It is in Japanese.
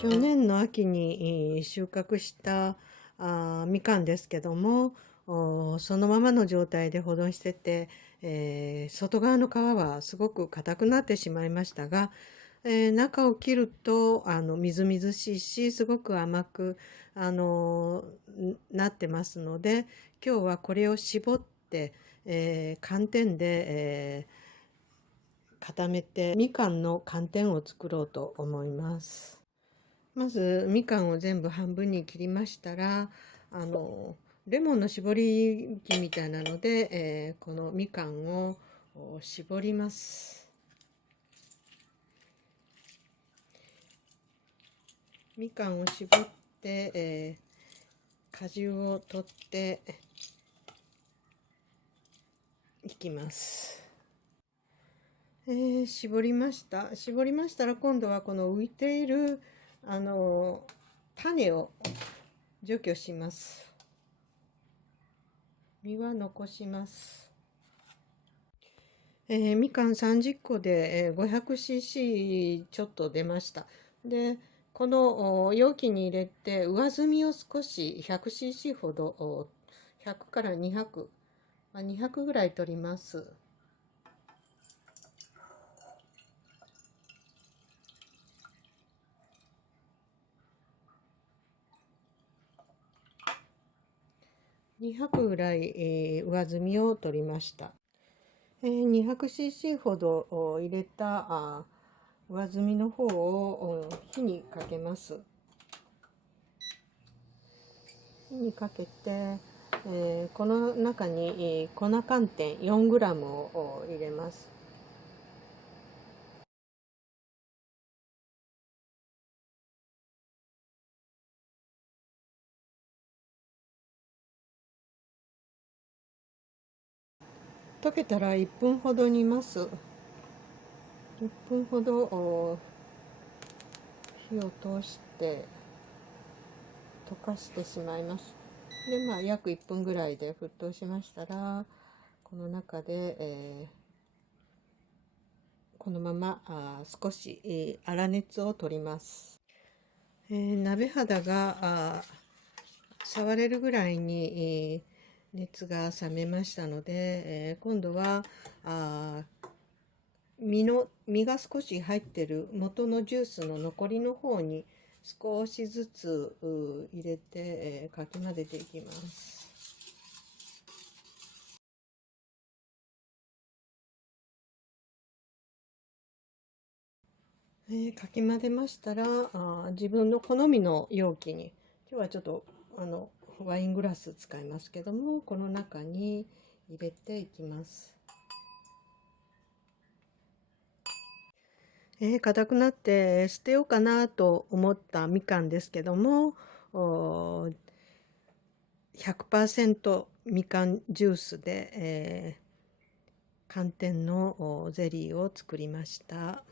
去年の秋に収穫したみかんですけども、そのままの状態で保存してて、外側の皮はすごく硬くなってしまいましたが、中を切るとみずみずしいし、すごく甘くなってますので、今日はこれを絞って、寒天で、固めてみかんの寒天を作ろうと思います。まずみかんを全部半分に切りましたら、レモンの絞り器みたいなので、このみかんを絞ります。みかんを絞って、果汁を取っていきます。絞りました。絞りましたら、今度はこの浮いている種を除去します。実は残します。みかん30個で 500cc ちょっと出ました。で、この容器に入れて上澄みを少し 100cc ほど100から200、200ぐらい取ります。200ぐらい、上澄みを取りました。200cc ほど入れた上澄みの方を火にかけます。火にかけて、この中に粉寒天 4g を入れます。溶けたら1分ほど煮ます。1分ほど火を通して溶かしてしまいます。で、約1分ぐらいで沸騰しましたら、この中で、このまま少し、粗熱を取ります。鍋肌が触れるぐらいに、熱が冷めましたので、今度は実が少し入ってる元のジュースの残りの方に少しずつ入れて、かき混ぜていきます。かき混ぜましたら、自分の好みの容器に、今日はちょっとワイングラス使いますけども、この中に入れていきます。硬くなって捨てようかなと思ったみかんですけども、100% みかんジュースで、寒天のゼリーを作りました。